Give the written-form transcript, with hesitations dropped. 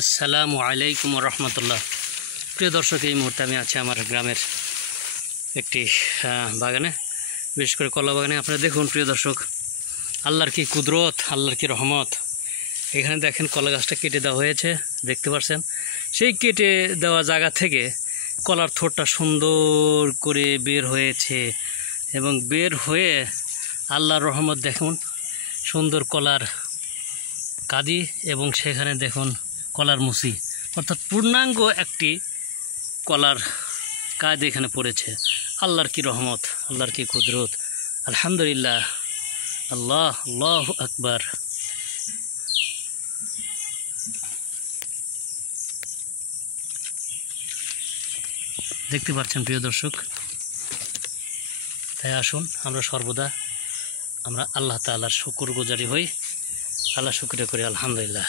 আসসালামু আলাইকুম রহমতুল্লাহ। প্রিয় দর্শক, এই মুহূর্তে আমি আছি আমার গ্রামের একটি বাগানে, বিশেষ করে কলা বাগানে। আপনারা দেখুন প্রিয় দর্শক, আল্লাহর কি কুদরত, আল্লাহর কি রহমত। এখানে দেখেন কলা গাছটা কেটে দেওয়া হয়েছে, দেখতে পাচ্ছেন। সেই কেটে দেওয়া জায়গা থেকে কলার থোরটা সুন্দর করে বের হয়েছে এবং বের হয়ে আল্লাহর রহমত দেখুন, সুন্দর কলার কাঁদি এবং সেখানে দেখুন কলার মুসি, অর্থাৎ পূর্ণাঙ্গ একটি কলার কাঁদ এখানে পড়েছে। আল্লাহর কি রহমত, আল্লাহর কি কুদরত। আলহামদুলিল্লাহ, আল্লাহ আল্লাহু আকবার। দেখতে পাচ্ছেন প্রিয় দর্শক। তাই আসুন আমরা সর্বদা আল্লাহ তাআলার শুকরগুজারি হই, আল্লাহ শুকরিয়া করি। আলহামদুলিল্লাহ।